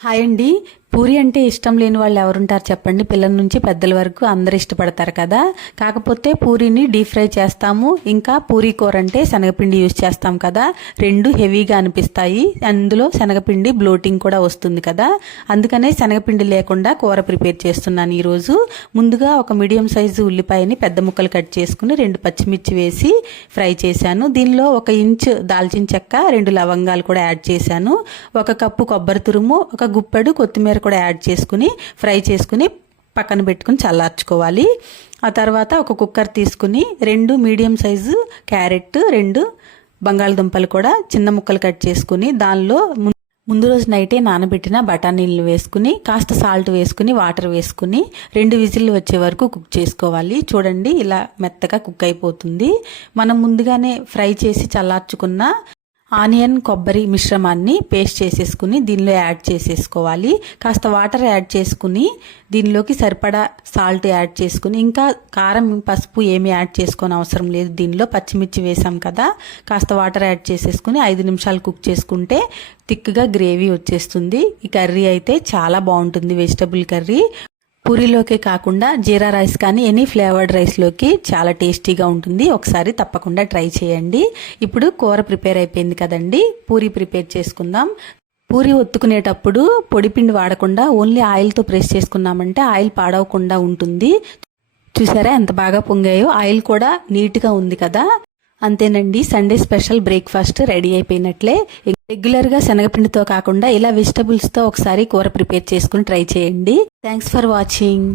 Hi అండి. పూరి అంటే ఇష్టం లేని వాళ్ళు ఎవరుంటారు చెప్పండి. పిల్లల నుంచి పెద్దల వరకు అందరు ఇష్టపడతారు కదా. కాకపోతే పూరిని డీప్ ఫ్రై చేస్తాము. ఇంకా పూరి కూర అంటే శనగపిండి యూజ్ చేస్తాం కదా. రెండు హెవీగా అనిపిస్తాయి. అందులో శనగపిండి బ్లోటింగ్ కూడా వస్తుంది కదా. అందుకనే శనగపిండి లేకుండా కూర ప్రిపేర్ చేస్తున్నాను ఈరోజు. ముందుగా ఒక మీడియం సైజు ఉల్లిపాయని పెద్ద ముక్కలు కట్ చేసుకుని 2 పచ్చిమిర్చి వేసి ఫ్రై చేశాను. దీనిలో 1 ఇంచ్ దాల్చిన చెక్క, 2 లవంగాలు కూడా యాడ్ చేశాను. 1 కప్పు కొబ్బరి తురుము, 1 గుప్పెడు కొత్తిమీర కూడా యాడ్ చేసుకుని ఫ్రై చేసుకుని పక్కన పెట్టుకుని చల్లార్చుకోవాలి. ఆ తర్వాత ఒక కుక్కర్ తీసుకుని 2 మీడియం సైజు క్యారెట్, 2 బంగాళదుంపలు కూడా చిన్న ముక్కలు కట్ చేసుకుని దానిలో ముందు రోజు నైటే నానబెట్టిన బఠానీలు వేసుకుని కాస్త సాల్ట్ వేసుకుని వాటర్ వేసుకుని 2 విజిల్లు వచ్చే వరకు కుక్ చేసుకోవాలి. చూడండి, ఇలా మెత్తగా కుక్ అయిపోతుంది. మనం ముందుగానే ఫ్రై చేసి చల్లార్చుకున్న ఆనియన్ కొబ్బరి మిశ్రమాన్ని పేస్ట్ చేసేసుకుని దీనిలో యాడ్ చేసేసుకోవాలి. కాస్త వాటర్ యాడ్ చేసుకుని దీనిలోకి సరిపడా సాల్ట్ యాడ్ చేసుకుని, ఇంకా కారం పసుపు ఏమీ యాడ్ చేసుకోని అవసరం లేదు. దీనిలో పచ్చిమిర్చి వేసాం కదా, కాస్త వాటర్ యాడ్ చేసేసుకుని 5 నిమిషాలు కుక్ చేసుకుంటే థిక్గా గ్రేవీ వచ్చేస్తుంది. ఈ కర్రీ అయితే చాలా బాగుంటుంది. వెజిటబుల్ కర్రీ పూరీలోకే కాకుండా జీరా రైస్ కానీ ఎనీ ఫ్లేవర్డ్ రైస్లోకి చాలా టేస్టీగా ఉంటుంది. ఒకసారి తప్పకుండా ట్రై చేయండి. ఇప్పుడు కూర ప్రిపేర్ అయిపోయింది కదండి, పూరీ ప్రిపేర్ చేసుకుందాం. పూరి ఒత్తుకునేటప్పుడు పొడిపిండి వాడకుండా ఓన్లీ ఆయిల్తో ప్రెస్ చేసుకున్నామంటే ఆయిల్ పాడవకుండా ఉంటుంది. చూసారా ఎంత బాగా పొంగాయో, ఆయిల్ కూడా నీట్గా ఉంది కదా. అంతేనండి, సండే స్పెషల్ బ్రేక్ఫాస్ట్ రెడీ అయిపోయినట్లే. రెగ్యులర్గా శనగపిండితో కాకుండా ఇలా వెజిటబుల్స్తో ఒకసారి కూర ప్రిపేర్ చేసుకుని ట్రై చేయండి. Thanks for watching.